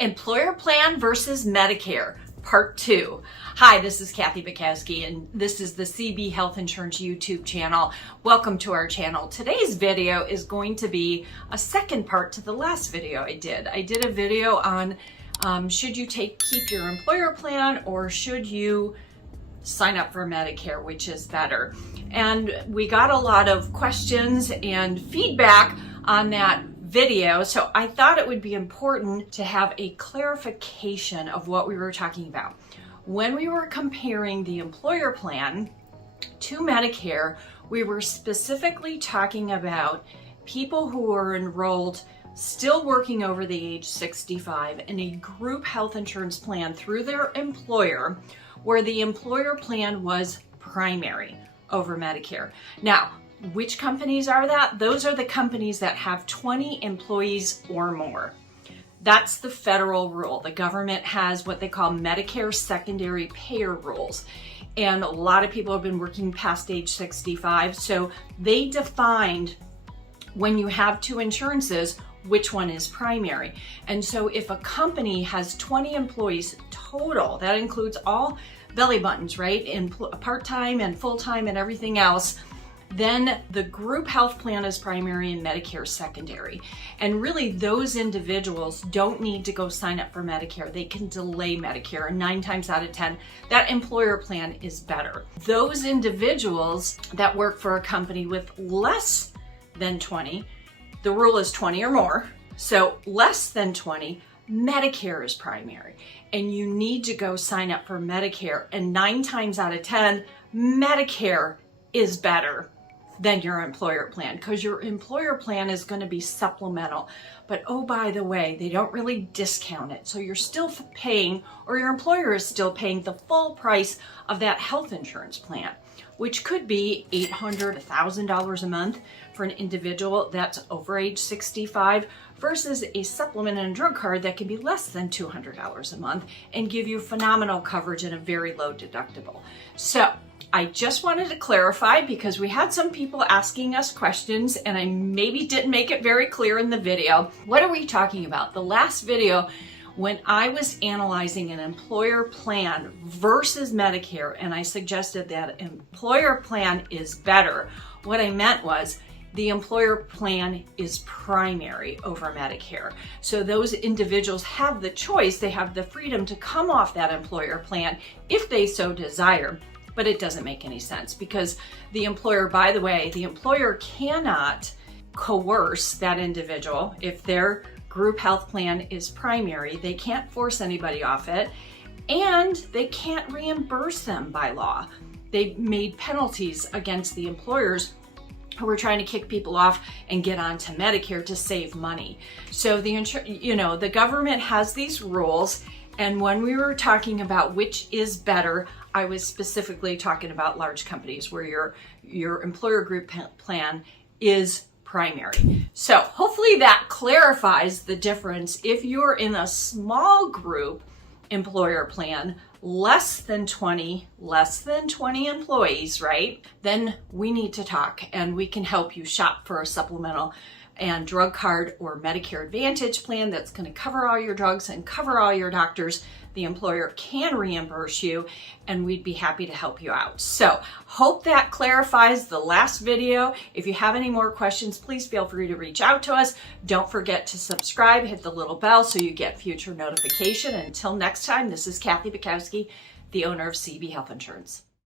Employer Plan versus Medicare, Part 2. Hi, this is Kathy Bukowski, and this is the CB Health Insurance YouTube channel. Welcome to our channel. Today's video is going to be a second part to the last video I did. I did a video on should you keep your employer plan or should you sign up for Medicare, which is better. And we got a lot of questions and feedback on that video, so I thought it would be important to have a clarification of what we were talking about. When we were comparing the employer plan to Medicare, we were specifically talking about people who are enrolled still working over the age 65 in a group health insurance plan through their employer, where the employer plan was primary over Medicare. Now, which companies are that? Those are the companies that have 20 employees or more. That's the federal rule. The government has what they call Medicare secondary payer rules. And a lot of people have been working past age 65. So they defined when you have two insurances, which one is primary. And so if a company has 20 employees total, that includes all belly buttons, right? In part-time and full-time and everything else, then the group health plan is primary and Medicare secondary. And really those individuals don't need to go sign up for Medicare. They can delay Medicare, and 9 times out of 10, that employer plan is better. Those individuals that work for a company with less than 20, the rule is 20 or more, so less than 20, Medicare is primary. And you need to go sign up for Medicare, and 9 times out of 10, Medicare is better than your employer plan, because your employer plan is going to be supplemental. But oh, by the way, they don't really discount it. So you're still paying, or your employer is still paying the full price of that health insurance plan, which could be $800, $1,000 a month for an individual that's over age 65 versus a supplement and drug card that can be less than $200 a month and give you phenomenal coverage and a very low deductible. So I just wanted to clarify, because we had some people asking us questions and I maybe didn't make it very clear in the video. What are we talking about? The last video, when I was analyzing an employer plan versus Medicare, and I suggested that employer plan is better, what I meant was the employer plan is primary over Medicare. So those individuals have the choice, they have the freedom to come off that employer plan if they so desire. But it doesn't make any sense, because the employer, by the way, the employer cannot coerce that individual. If their group health plan is primary, they can't force anybody off it, and they can't reimburse them by law. They've made penalties against the employers who are trying to kick people off and get onto Medicare to save money. So the government has these rules. And when we were talking about which is better, I was specifically talking about large companies where your employer group plan is primary. So hopefully that clarifies the difference. If you're in a small group employer plan, less than 20 employees, right? Then we need to talk, and we can help you shop for a supplemental and drug card or Medicare Advantage plan that's going to cover all your drugs and cover all your doctors. The employer can reimburse you, and we'd be happy to help you out. So hope that clarifies the last video. If you have any more questions, please feel free to reach out to us. Don't forget to subscribe, hit the little bell so you get future notification. Until next time, this is Kathy Bukowski, the owner of CB Health Insurance.